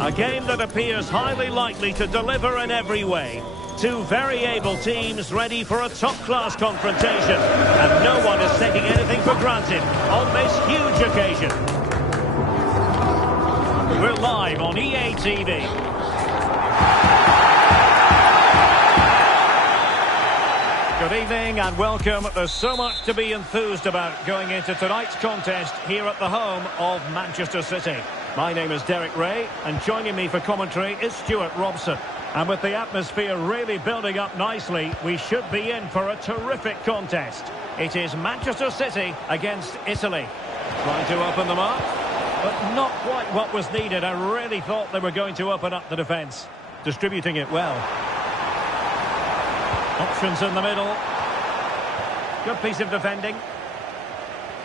A game that appears highly likely to deliver in every way. Two very able teams ready for a top-class confrontation. And no one is taking anything for granted on this huge occasion. We're live on EA TV. Good evening and welcome. There's so much to be enthused about going into tonight's contest here at the home of Manchester City. My name is Derek Ray, and joining me for commentary is Stuart Robson. And with the atmosphere really building up nicely, we should be in for a terrific contest. It is Manchester City against Italy. Trying to open them up, but not quite what was needed. I really thought they were going to open up the defence. Distributing it well. Options in the middle. Good piece of defending.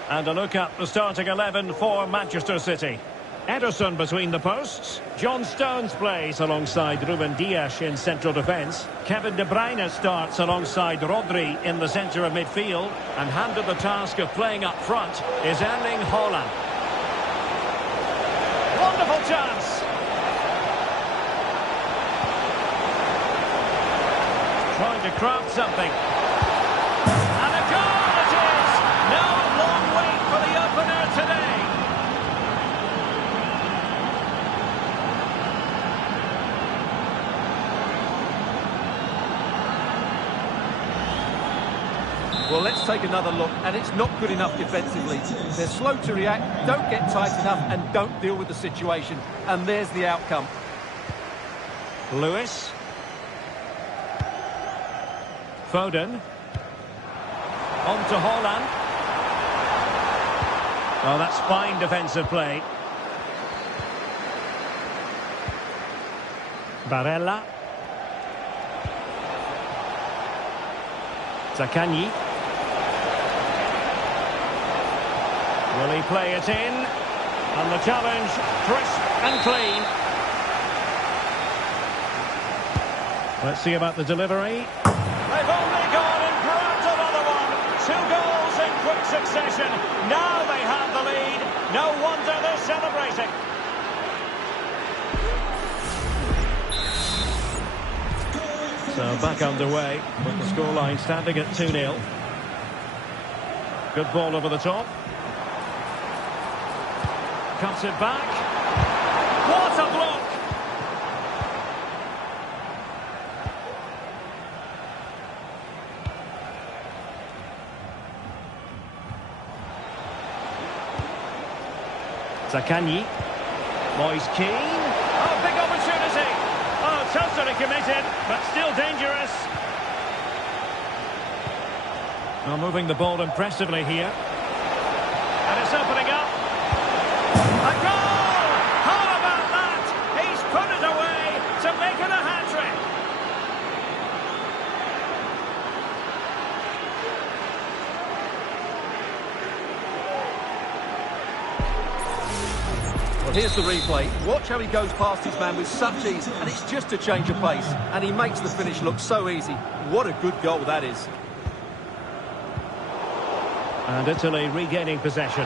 And a look at the starting 11 for Manchester City. Ederson between the posts. John Stones plays alongside Ruben Dias in central defence. Kevin De Bruyne starts alongside Rodri in the centre of midfield. And handed the task of playing up front is Erling Haaland. Wonderful chance. Trying to craft something. And a goal it is! No long wait for the opener today. Well, let's take another look, and it's not good enough defensively. They're slow to react, don't get tight enough, and don't deal with the situation. And there's the outcome. Lewis. Foden. On to Haaland. Oh, that's fine defensive play. Barella. Zaccagni. Will he play it in? And the challenge, crisp and clean. Let's see about the delivery. They've only gone and grabbed another one. 2 goals in quick succession. Now they have the lead. No wonder they're celebrating. So back underway with the scoreline standing at 2-0. Good ball over the top. Cuts it back. What a block! Zaccagni. Moise Keane. Oh, big opportunity. Oh, totally committed, but still dangerous. Now moving the ball impressively here. And it's opening up. A goal! How about that? He's put it away to make it a hat-trick. Well, here's the replay. Watch how he goes past his man with such ease, and it's just a change of pace. And he makes the finish look so easy. What a good goal that is. And Italy regaining possession.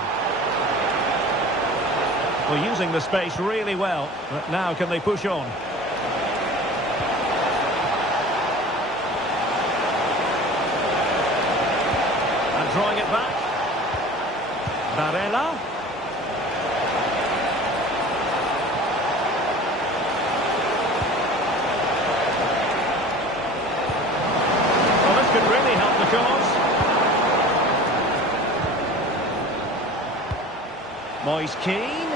Well, using the space really well, but now can they push on? And drawing it back. Barella. Well, this could really help the cause. Moise Keane.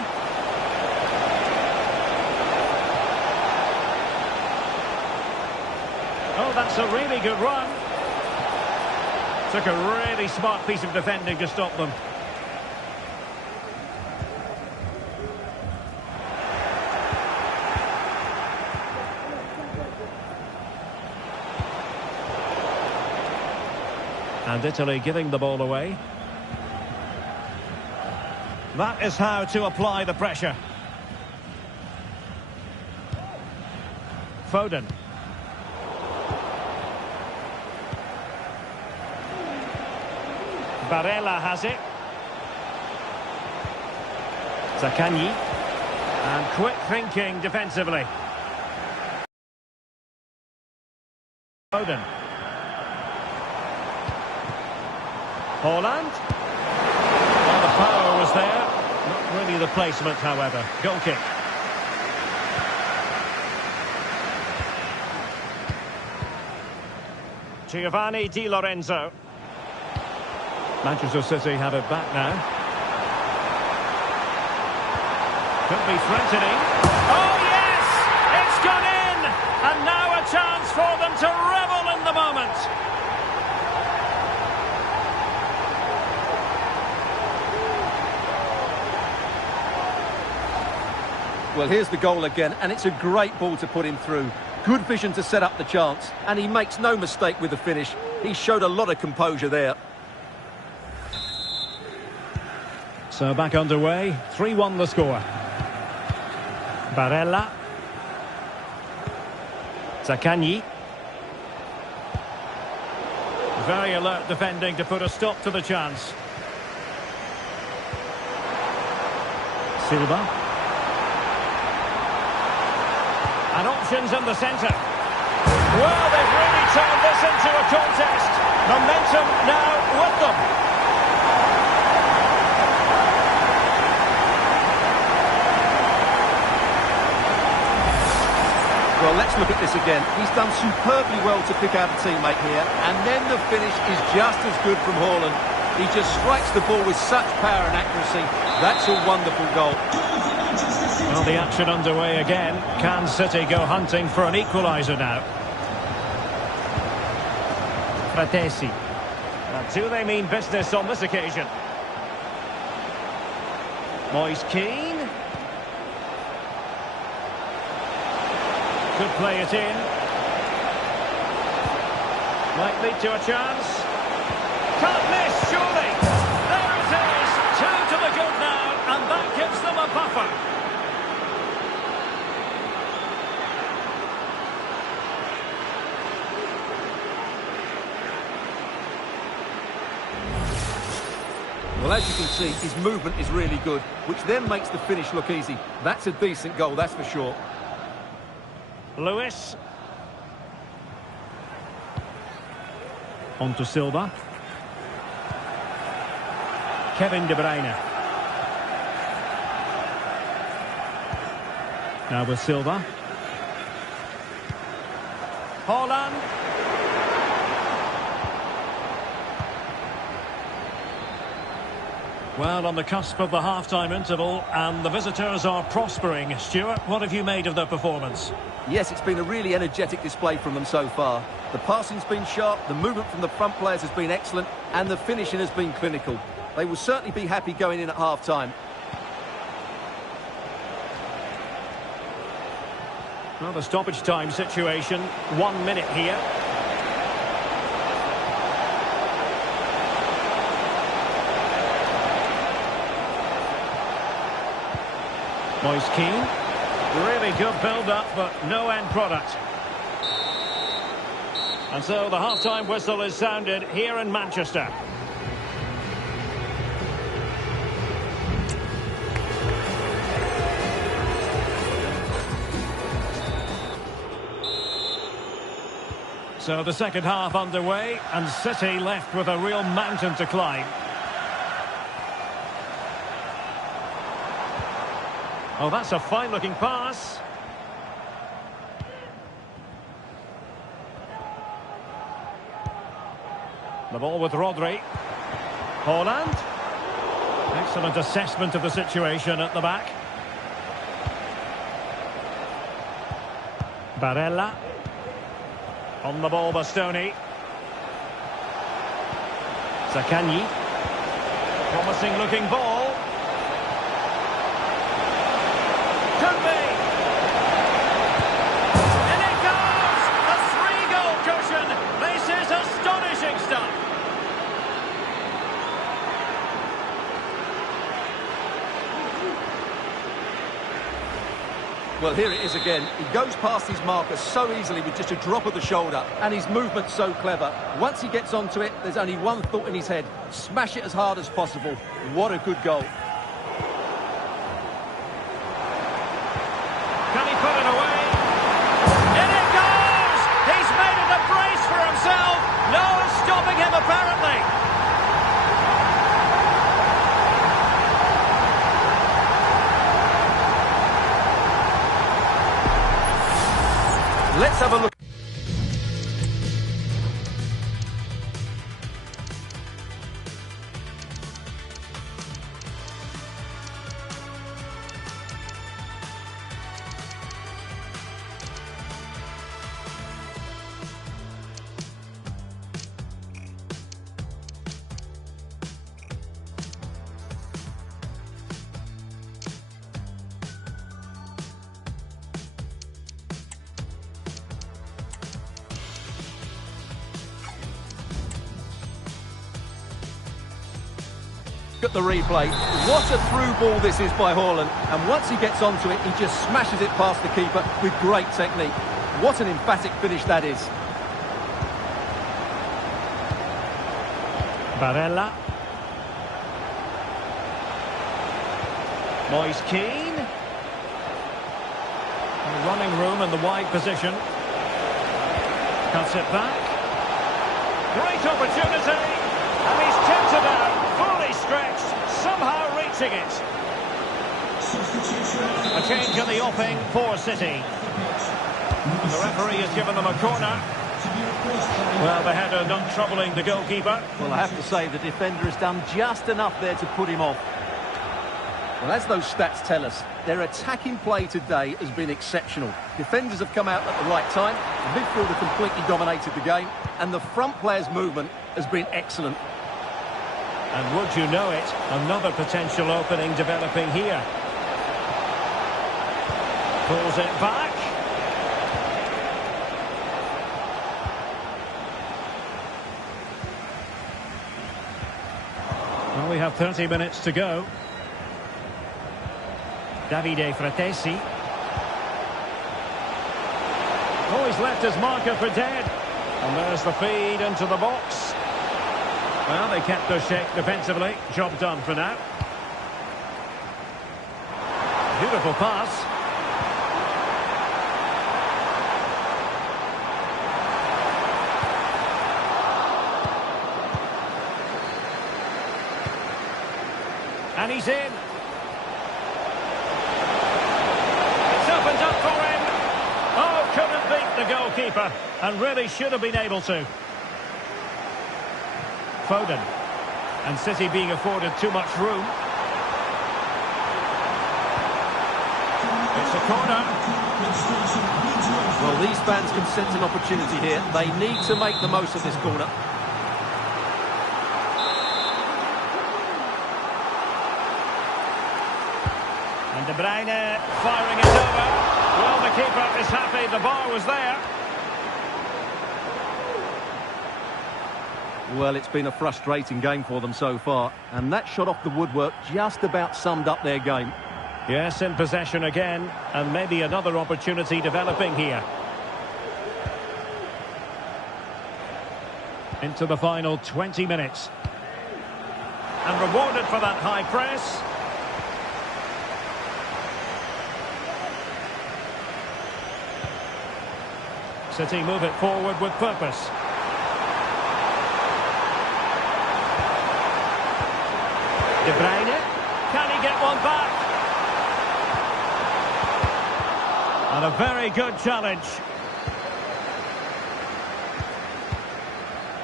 Oh, that's a really good run. Took a really smart piece of defending to stop them. And Italy giving the ball away. That is how to apply the pressure. Foden. Barella has it. Zaccagni. And Quick thinking defensively. Foden. Haaland. Well, the power was there. Not really the placement, however. Goal kick. Giovanni Di Lorenzo. Manchester City have it back now. Could be threatening. Oh, yes! It's gone in! And now a chance for them to revel in the moment. Well, here's the goal again, and it's a great ball to put him through. Good vision to set up the chance, and he makes no mistake with the finish. He showed a lot of composure there. So back underway, 3-1 the score. Barella. Zaccagni. Very alert defending to put a stop to the chance. Silva. And options in the centre. Well, they've really turned this into a contest. Momentum now with them. Well, let's look at this again. He's done superbly well to pick out a teammate here, and then the finish is just as good from Haaland. He just strikes the ball with such power and accuracy. That's a wonderful goal. Well, the action underway again. Can City go hunting for an equaliser now? Fratesi. Do they mean business on this occasion? Moise Keane. Could play it in. Might lead to a chance. Can't miss, surely. There it is. 2 to the good now, and that gives them a buffer. Well, as you can see, his movement is really good, which then makes the finish look easy. That's a decent goal, that's for sure. Lewis. On to Silva. Kevin De Bruyne. Now with Silva. Haaland. Well, on the cusp of the half-time interval, and the visitors are prospering. Stuart, what have you made of their performance? Yes, it's been a really energetic display from them so far. The passing's been sharp, the movement from the front players has been excellent, and the finishing has been clinical. They will certainly be happy going in at half-time. Well, the stoppage time situation, 1 minute here. Moise Keane. Really good build-up, but no end product. And so the half-time whistle is sounded here in Manchester. So the second half underway, and City left with a real mountain to climb. Oh, that's a fine-looking pass. The ball with Rodri. Haaland. Excellent assessment of the situation at the back. Barella. On the ball, Bastoni. Zaccagni. Promising-looking ball. Could be. And it goes! A 3-goal cushion. This is astonishing stuff. Well, here it is again. He goes past his marker so easily with just a drop of the shoulder, and his movement's so clever. Once he gets onto it, there's only one thought in his head. Smash it as hard as possible. What a good goal. Let's have a look. At the replay, what a through ball this is by Haaland, and once he gets onto it, he just smashes it past the keeper with great technique. What an emphatic finish that is. Barella. Moise Keane. Running room in the wide position. Cuts it back. Great opportunity, and he's kept it out. Fully stretched, somehow reaching it. A change in the offing for City. The referee has given them a corner. Well, the header not troubling the goalkeeper. Well, I have to say, the defender has done just enough there to put him off. Well, as those stats tell us, their attacking play today has been exceptional. Defenders have come out at the right time, the midfielder completely dominated the game, and the front player's movement has been excellent. And would you know it, another potential opening developing here. Pulls it back. Well, we have 30 minutes to go. Davide Fratesi. Oh, he's left his marker for dead. And there's the feed into the box. Well, they kept their shape defensively. Job done for now. Beautiful pass. And he's in. It's opened up for him. Oh, couldn't beat the goalkeeper. And really should have been able to. Foden, and City being afforded too much room. It's a corner. Well, these fans can sense an opportunity here. They need to make the most of this corner. And De Bruyne firing it over. Well, the keeper is happy the bar was there. Well, it's been a frustrating game for them so far, and that shot off the woodwork just about summed up their game. Yes, in possession again, and maybe another opportunity developing here. Into the final 20 minutes. And rewarded for that high press. City move it forward with purpose. De Bruyne, can he get one back? And a very good challenge.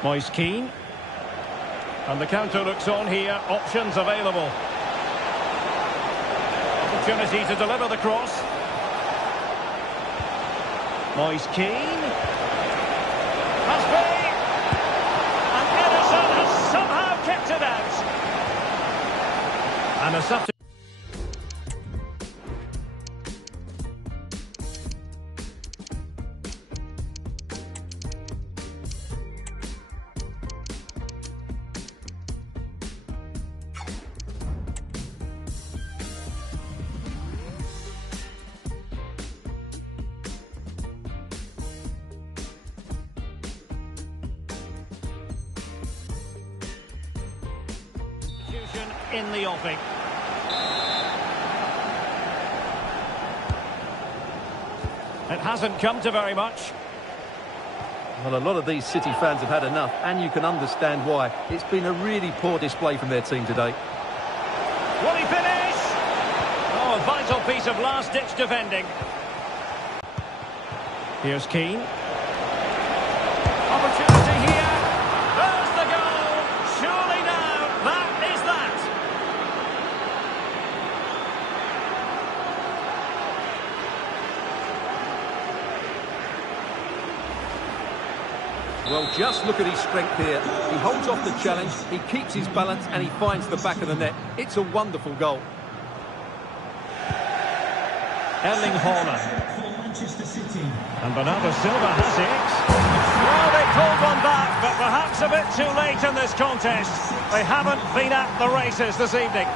Moise Keane. And the counter looks on here, options available. Opportunity to deliver the cross. Moise Keane. Must be. And Ederson has somehow kept it out. And a substitute. In the offing. It hasn't come to very much. Well, a lot of these City fans have had enough, and you can understand why. It's been a really poor display from their team today. Will he finish? Oh, a vital piece of last-ditch defending. Here's Keane. Opportunity here. There's the goal. Surely now, that is that. Well, just look at his strength here. He holds off the challenge, he keeps his balance, and he finds the back of the net. It's a wonderful goal. Erling Haaland. And Bernardo Silva has it. Well, they pulled one back, but perhaps a bit too late in this contest. They haven't been at the races this evening.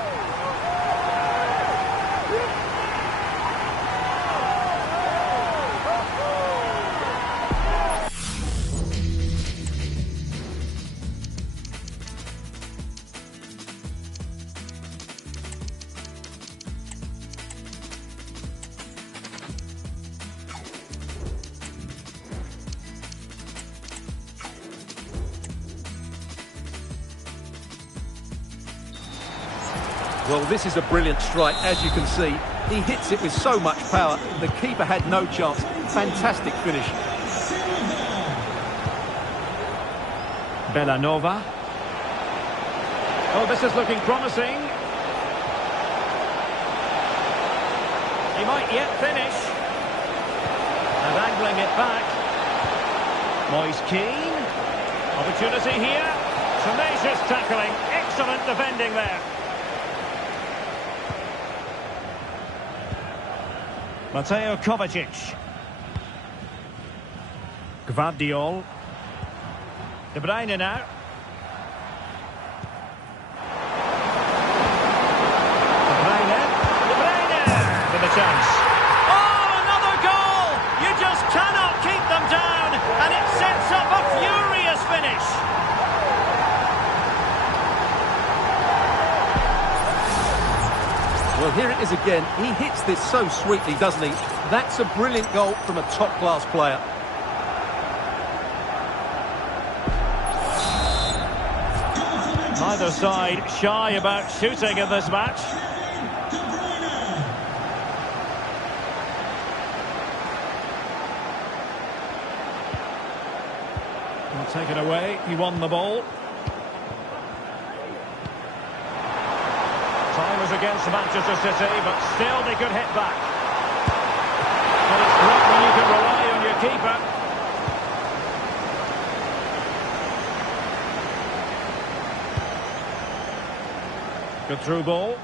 Well, this is a brilliant strike, as you can see. He hits it with so much power. The keeper had no chance. Fantastic finish. Bellanova. Oh, this is looking promising. He might yet finish. And angling it back. Moise Keane. Opportunity here. Tenacious tackling. Excellent defending there. Mateo Kovacic. Gvardiol. De Bruyne now. De Bruyne for the chance. Oh, another goal! You just cannot keep them down, and it sets up a furious finish. Well, here it is again. He hits this so sweetly, doesn't he? That's a brilliant goal from a top-class player. Neither side shy about shooting in this match. Well, take it away. He won the ball. Time is against Manchester City, but still they could hit back. And it's great when you can rely on your keeper. Good through ball.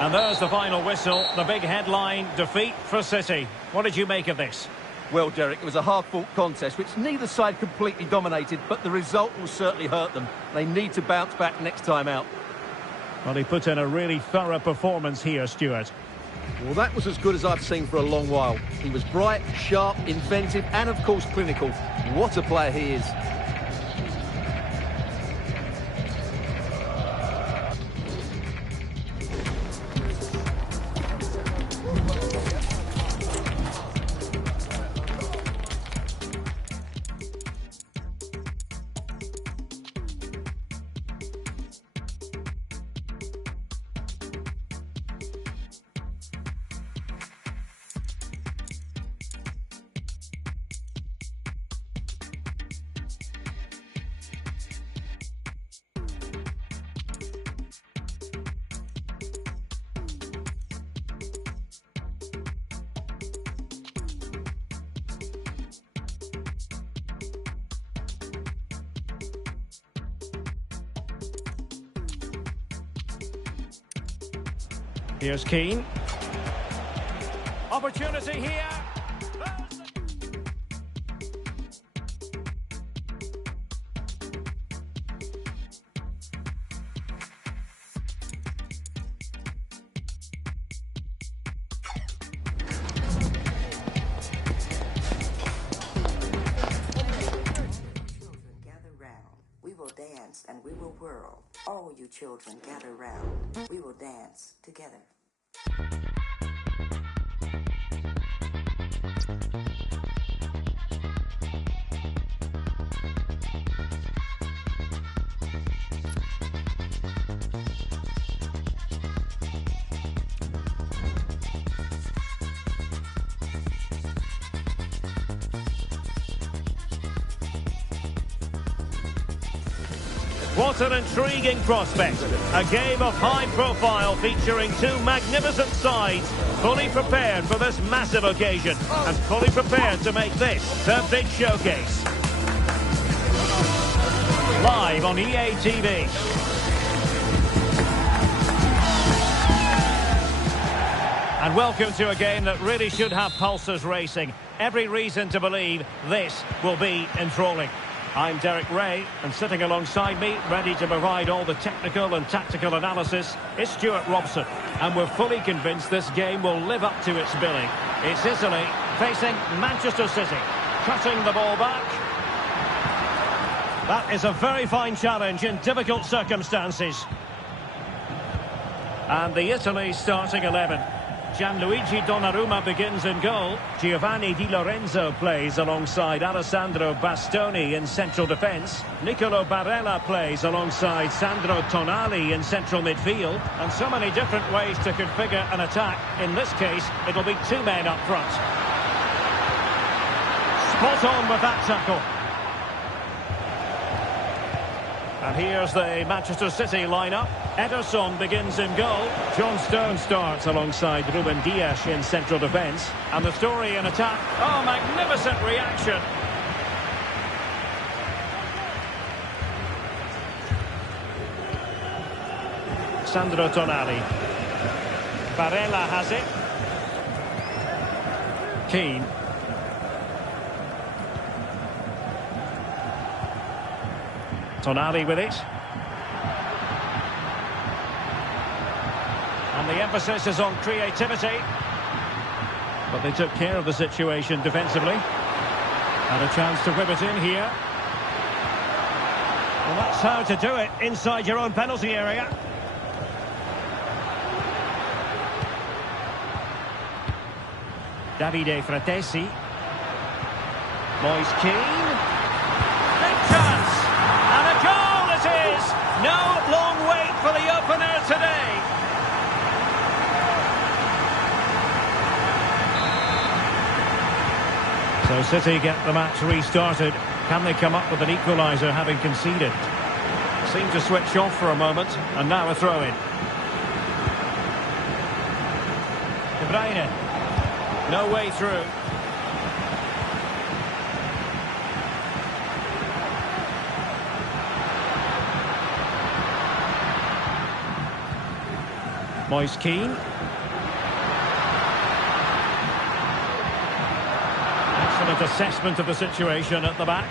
And there's the final whistle. The big headline, defeat for City. What did you make of this? Well, Derek, it was a hard-fought contest, which neither side completely dominated, but the result will certainly hurt them. They need to bounce back next time out. Well, he put in a really thorough performance here, Stuart. Well, that was as good as I've seen for a long while. He was bright, sharp, inventive, and, of course, clinical. What a player he is. Here's Keane. Opportunity here. We will dance and we will whirl. All you children gather round. We will dance together. What an intriguing prospect. A game of high profile featuring two magnificent sides, fully prepared for this massive occasion and fully prepared to make this their big showcase. Live on EA TV. And welcome to a game that really should have pulses racing. Every reason to believe this will be enthralling. I'm Derek Ray, and sitting alongside me, ready to provide all the technical and tactical analysis, is Stuart Robson. And we're fully convinced this game will live up to its billing. It's Italy facing Manchester City. Cutting the ball back. That is a very fine challenge in difficult circumstances. And the Italy starting 11. Gianluigi Donnarumma begins in goal. Giovanni Di Lorenzo plays alongside Alessandro Bastoni in central defence. Nicolo Barella plays alongside Sandro Tonali in central midfield. And so many different ways to configure an attack. In this case, it'll be two men up front. Spot on with that tackle. And here's the Manchester City lineup. Ederson begins in goal. John Stone starts alongside Ruben Dias in central defence. And the story in attack. Oh, magnificent reaction. Sandro Tonali. Barella has it. Keane. Tonali with it. And the emphasis is on creativity. But they took care of the situation defensively. Had a chance to whip it in here. Well, that's how to do it inside your own penalty area. Davide Fratesi. Moise Keane. Big chance. And a goal it is! No long wait for the opener today. So City get the match restarted. Can they come up with an equaliser having conceded? Seemed to switch off for a moment, and now a throw-in. De Bruyne. No way through. Moise Keane. Excellent assessment of the situation at the back.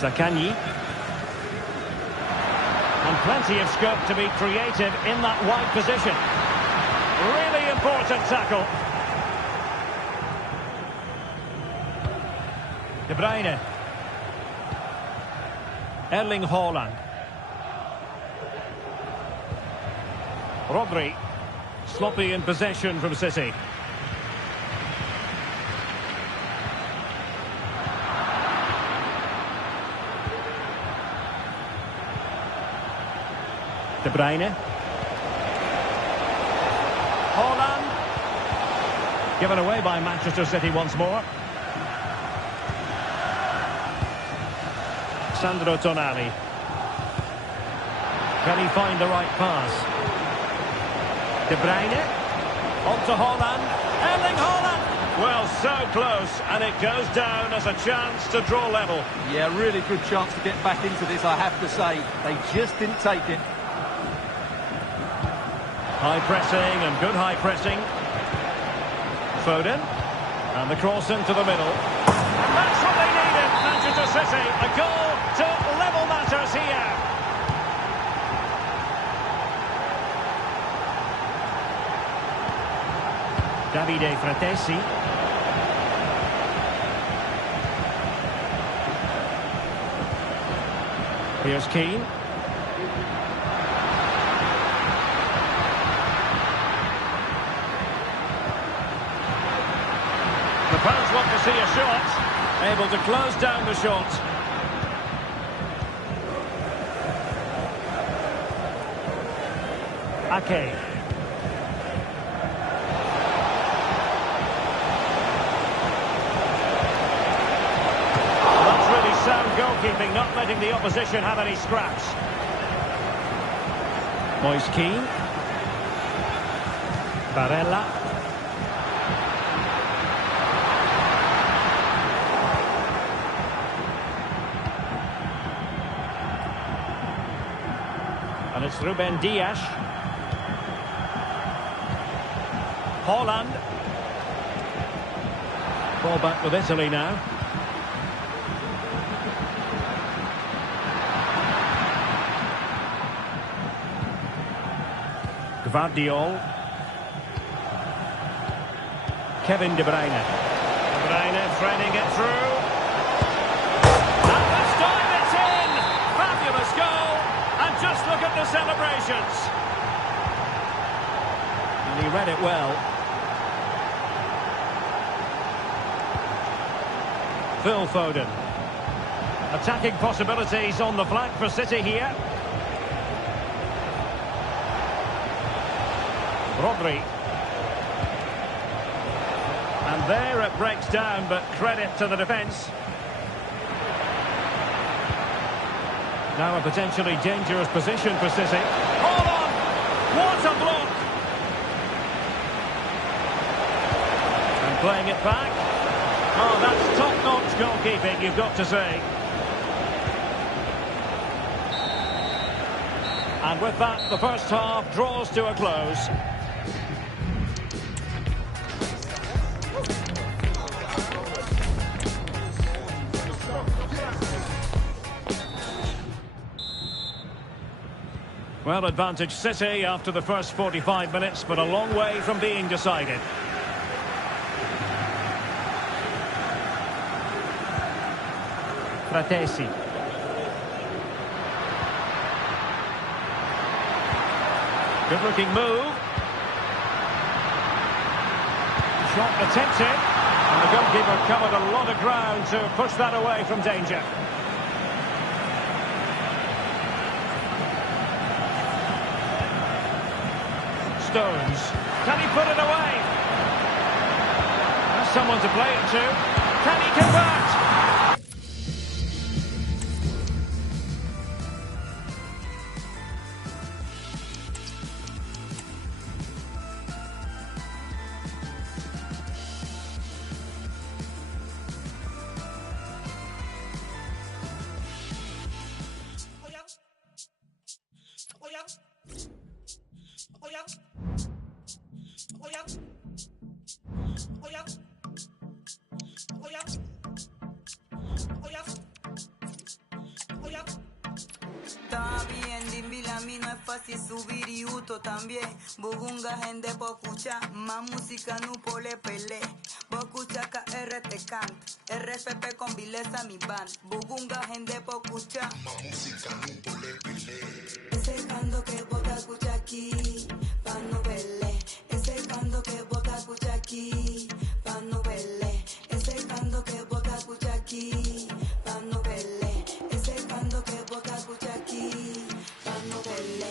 Zaccagni. And plenty of scope to be creative in that wide position. Really important tackle. De Bruyne. Erling Haaland. Rodri. Sloppy in possession from City. De Bruyne. Haaland. Given away by Manchester City once more. Sandro Tonali. Can he find the right pass? De Bruyne. On to Haaland. Erling Haaland. Well, so close, and it goes down as a chance to draw level. Yeah, really good chance to get back into this, I have to say. They just didn't take it. High pressing and good high pressing. Foden. And the cross into the middle. And that's what they needed, Manchester City. A goal to level matters here. Davide Fratesi. Here's Keane. The fans want to see a shot. Able to close down the shot. Ake. That's really sound goalkeeping, not letting the opposition have any scraps. Moise Keane. Barella. And it's Ruben Dias. Holland. Ball back with Italy now. Gvardiol. Kevin De Bruyne. De Bruyne threading it through. And this time it's in! Fabulous goal! And just look at the celebrations. And he read it well. Phil Foden. Attacking possibilities on the flank for City here. Rodri. And there it breaks down, but credit to the defence. Now a potentially dangerous position for City. Hold on! What a block! And playing it back. Oh, that's top-notch goalkeeping, you've got to say. And with that, the first half draws to a close. Well, advantage City after the first 45 minutes, but a long way from being decided. Fratesi. Good looking move. Shot attempted. And the goalkeeper covered a lot of ground to push that away from danger. Stones. Can he put it away? There's someone to play it to. Can he convert? Está bien, Dimbila, a mí no es fácil subir y uto también. Bugunga, gente, escucha más música, no pole pele. Escucha KR te canta, RFP con vileza mi band. Bugunga, gente, escucha más música, no pole pele. Ese canto que boca escucha aquí, pa' no verle. Ese canto que boca escucha aquí, pa' no verle. Ese canto que boca escucha aquí, pa' no verle. Ese canto que boca escucha aquí, pa' no verle.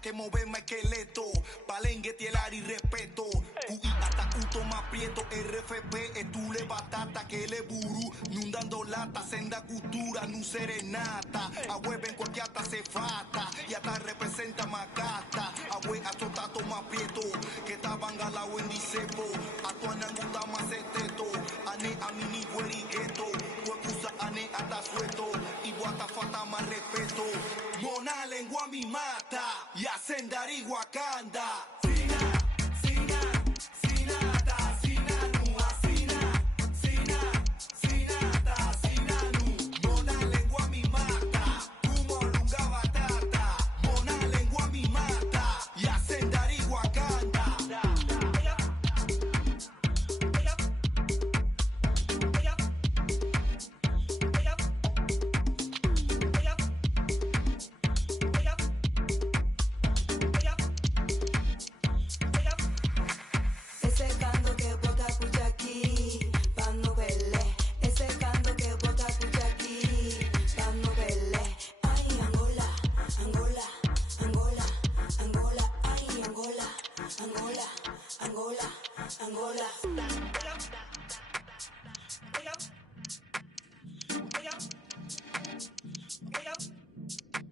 Que mover más esqueleto, palengue, tielar y respeto. QI hasta uto más prieto, RFP, estule batata, que le buru, nundando lata, senda cultura, nu serenata. Ahueven cualquier hasta se fata, y hasta representa más gata. Ahue a totato más prieto, que estaban galao en dicepo, a tu ananguta más esteto, ane a mini guerigueto, huecusa a está suelto y Guatafata más respeto. Mona lengua mi mata y hacendari Wakanda.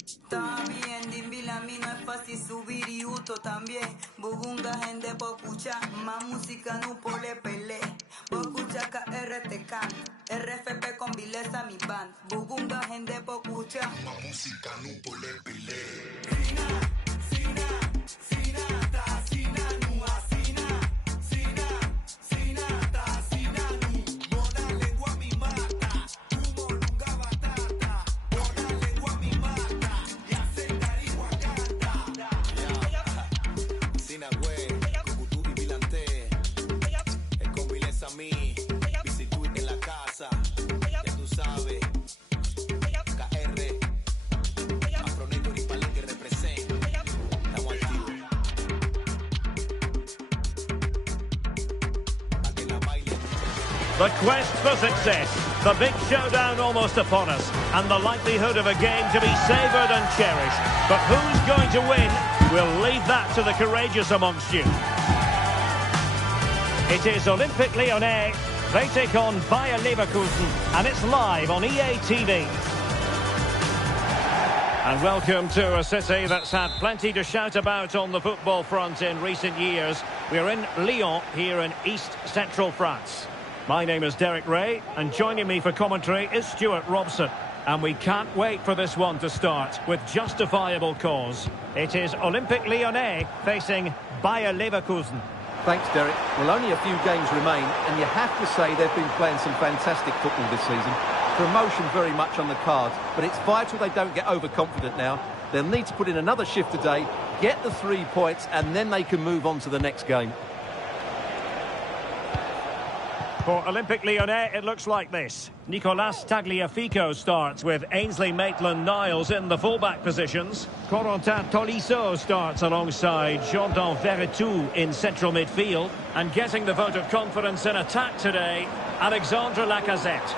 Está bien, Dimbila, a mí no es fácil subir y uto también. Bugunga, gente, pocucha, más música no pole pele. Pocucha, KRT can, RFP con vileza mi band. Bugunga, gente, pocucha, Más música no pole pele. The quest for success, the big showdown almost upon us, and the likelihood of a game to be savoured and cherished. But who's going to win? We'll leave that to the courageous amongst you. It is Olympique Lyonnais. They take on Bayer Leverkusen, and it's live on EA TV. And welcome to a city that's had plenty to shout about on the football front in recent years. We're in Lyon, here in East Central France. My name is Derek Ray, and joining me for commentary is Stuart Robson. And we can't wait for this one to start with justifiable cause. It is Olympique Lyonnais facing Bayer Leverkusen. Thanks, Derek. Well, only a few games remain, and you have to say they've been playing some fantastic football this season. Promotion very much on the cards, but it's vital they don't get overconfident now. They'll need to put in another shift today, get the 3 points, and then they can move on to the next game. For Olympique Lyonnais, it looks like this. Nicolas Tagliafico starts with Ainsley Maitland-Niles in the fullback positions. Corentin Tolisso starts alongside Jordan Verretou in central midfield. And getting the vote of confidence in attack today, Alexandre Lacazette.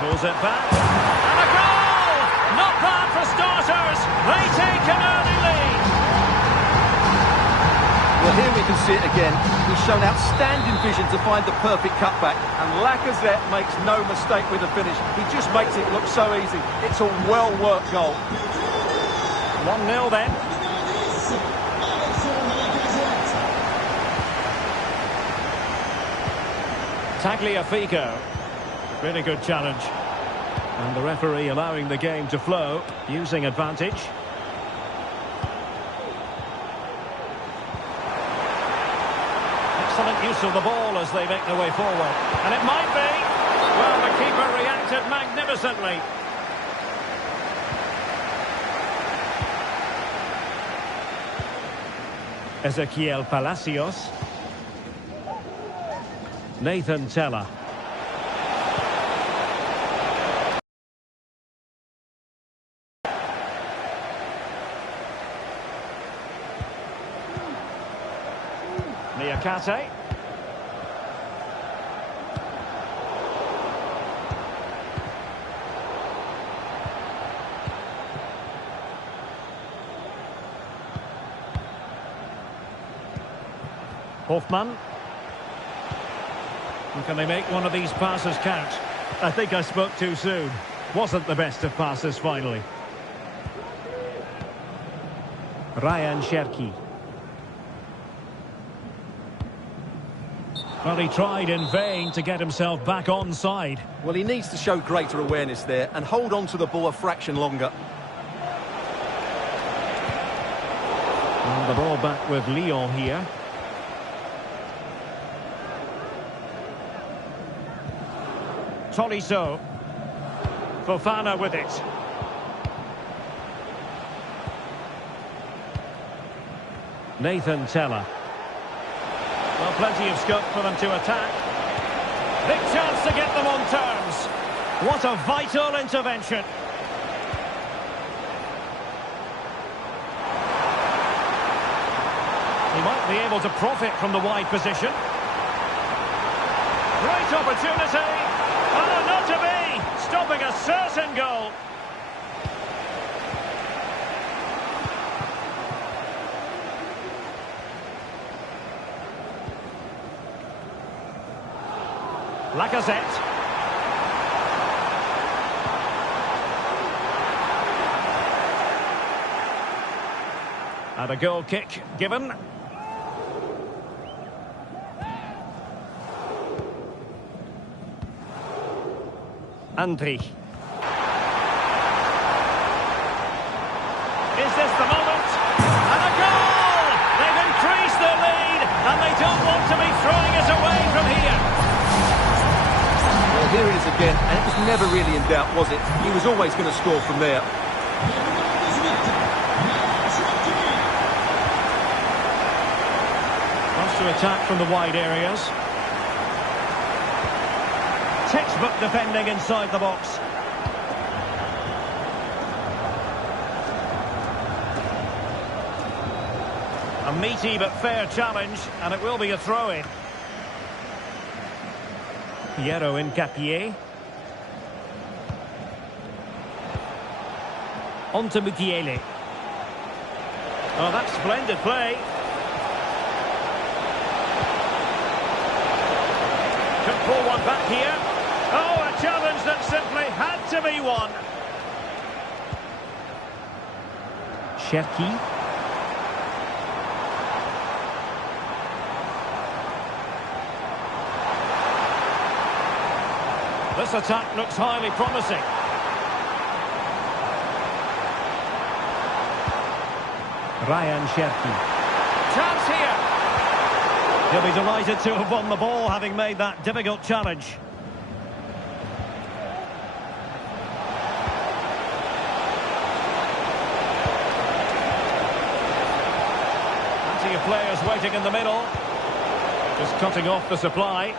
Pulls it back. And a goal! Not bad for starters. They take an early lead. Well, here we can see it again. He's shown outstanding vision to find the perfect cutback, and Lacazette makes no mistake with the finish. He just makes it look so easy. It's a well-worked goal. 1-0 then. Tagliafico. Really good challenge. And the referee allowing the game to flow, using advantage. Excellent use of the ball as they make their way forward. And it might be. Well, the keeper reacted magnificently. Ezequiel Palacios. Nathan Teller. Niakate. Hoffman. And can they make one of these passes count? I think I spoke too soon. Wasn't the best of passes finally. Ryan Cherki. Well, he tried in vain to get himself back onside. Well, he needs to show greater awareness there and hold on to the ball a fraction longer. And the ball back with Lyon here. Tolisso. Fofana with it. Nathan Teller. Well, plenty of scope for them to attack. Big chance to get them on terms. What a vital intervention. He might be able to profit from the wide position. Great opportunity. Oh, not to be. Stopping a certain goal. Lacazette. And a goal kick given. Andri. Is this the moment? And a goal! They've increased their lead, and they don't want to be throwing it away from here. Well, here it is again, and it was never really in doubt, was it? He was always going to score from there. Wants to attack from the wide areas. Textbook defending inside the box. A meaty but fair challenge, and it will be a throw-in. Piero Hincapié. On to Mukiele. Oh, that's splendid play. Could pull one back here. Oh, a challenge that simply had to be won. Cherki. This attack looks highly promising. Ryan Cherki. Chance here. He'll be delighted to have won the ball, having made that difficult challenge. Plenty of players waiting in the middle. Just cutting off the supply.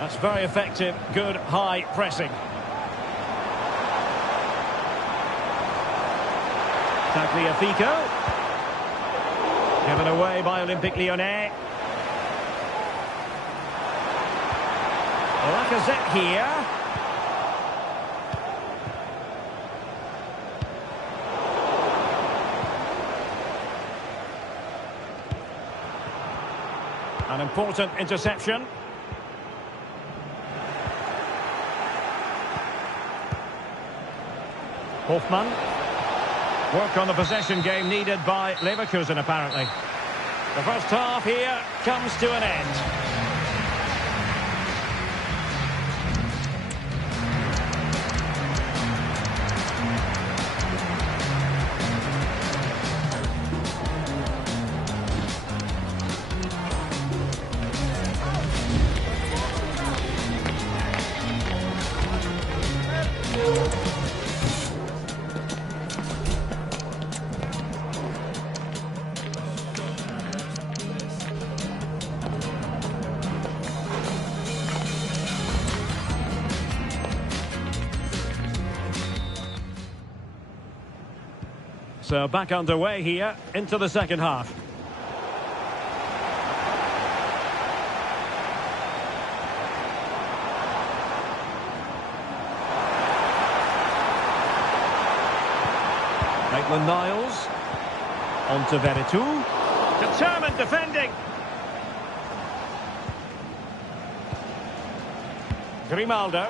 That's very effective, good high pressing. Tagliafico. Given away by Olympique Lyonnais. Lacazette here. An important interception. Hofmann. Work on the possession game needed by Leverkusen, apparently. The first half here comes to an end. So back underway here into the second half. Maitland-Niles. On to Veretout. Determined defending. Grimaldo.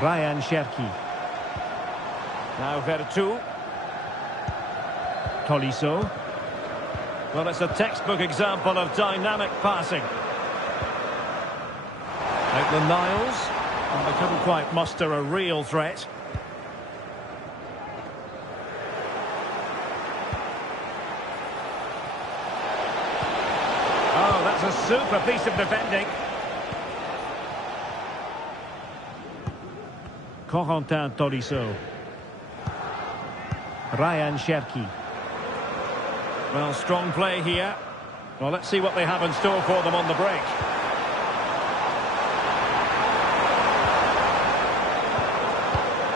Ryan Cherki. Now Vertu. Tolisso. Well, it's a textbook example of dynamic passing. Maitland-Niles. Well, they couldn't quite muster a real threat. Oh, that's a super piece of defending. Corentin Tolisso. Ryan Cherki. Well, strong play here. Well, let's see what they have in store for them on the break.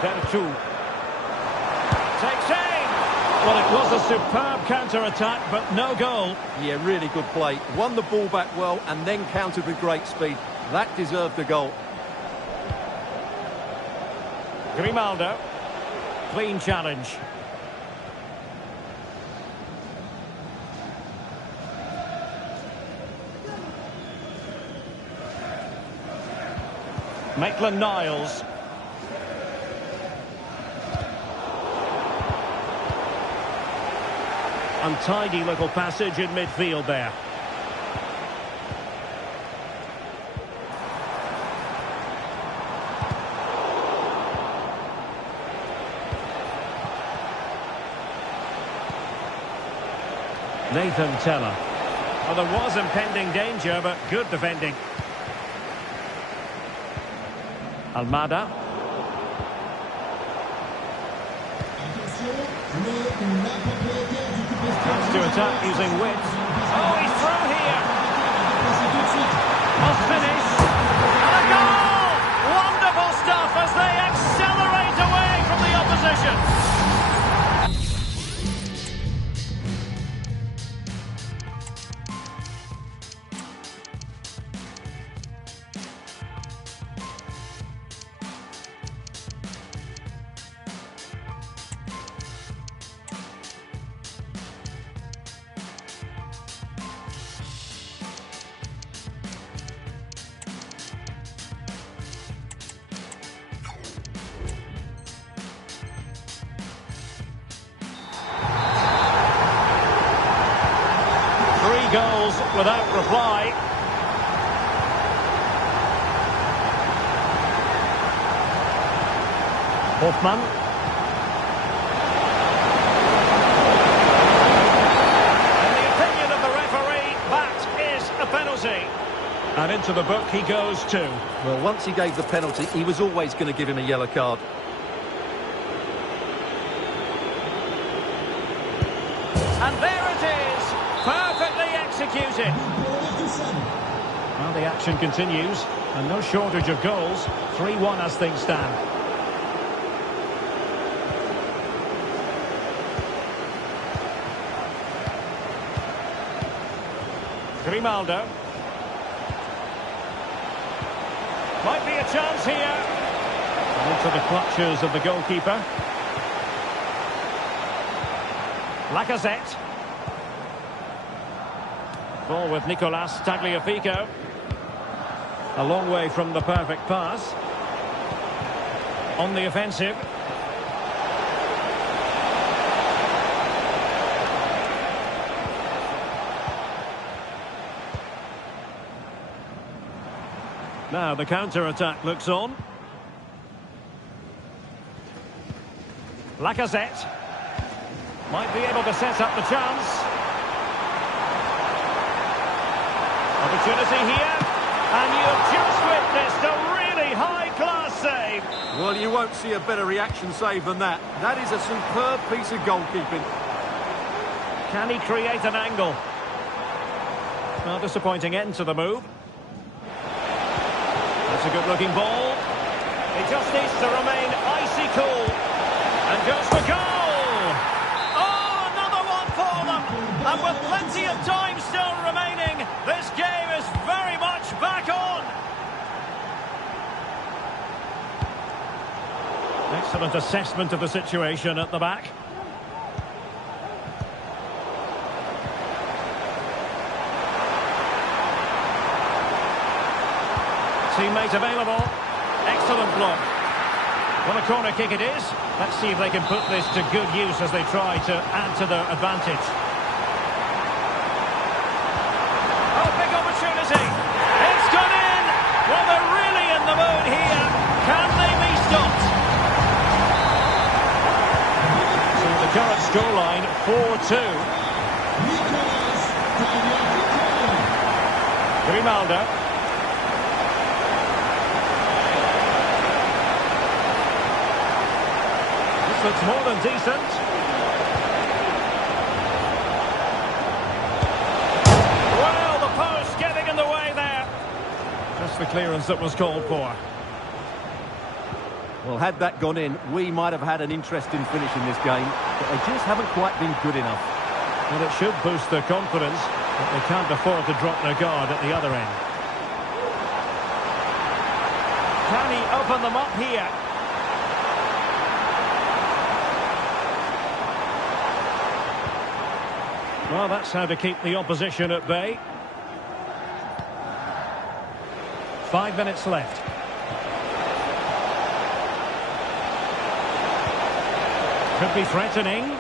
Vertu. Takes aim. Well, it was a superb counter-attack, but no goal. Yeah, really good play. Won the ball back well and then countered with great speed. That deserved the goal. Grimaldo. Clean challenge. Maitland-Niles. Untidy little passage in midfield there. Nathan Teller. Well, there was impending danger, but good defending. Almada. Tries to attack using width. Oh, he's through here. Must finish. And a goal! Wonderful stuff as they accelerate away from the opposition. Goals without reply. Hoffman. In the opinion of the referee, that is a penalty. And into the book he goes too. Well, once he gave the penalty, he was always going to give him a yellow card. And there it is. Perfectly executed. Well, the action continues, and no shortage of goals. 3-1 as things stand. Grimaldo. Might be a chance here. And into the clutches of the goalkeeper. Lacazette. Ball with Nicolas Tagliafico. A long way from the perfect pass. On the offensive. Now the counter-attack looks on. Lacazette. Might be able to set up the chance. Opportunity here, and you've just witnessed a really high-class save. Well, you won't see a better reaction save than that. That is a superb piece of goalkeeping. Can he create an angle? Well, disappointing end to the move. That's a good-looking ball. He just needs to remain icy cool. And goes for goal! Oh, another one for them! And with plenty of time still remaining, this game is very much back on! Excellent assessment of the situation at the back. Teammate available. Excellent block. Well, a corner kick it is. Let's see if they can put this to good use as they try to add to their advantage. Oh, big opportunity. It's gone in. Well, they're really in the mood here. Can they be stopped? So the current scoreline, 4-2. Grimaldo. This looks more than decent. Well, the post getting in the way there. Just the clearance that was called for. Well, had that gone in, we might have had an interesting finish in this game, but they just haven't quite been good enough. Well, it should boost their confidence, but they can't afford to drop their guard at the other end. Can he open them up here? Well, that's how to keep the opposition at bay. 5 minutes left. Could be threatening.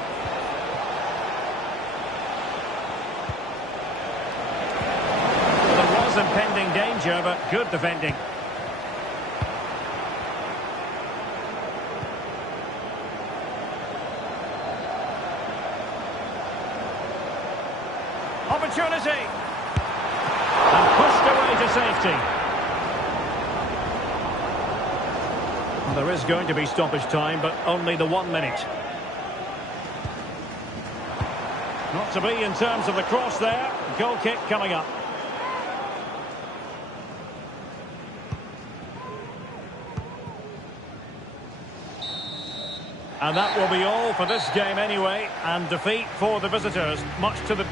Well, there was impending danger, but good defending. Opportunity. And pushed away to safety. Well, there is going to be stoppage time, but only the 1 minute. Not to be in terms of the cross there. Goal kick coming up. And that will be all for this game anyway. And defeat for the visitors, much to the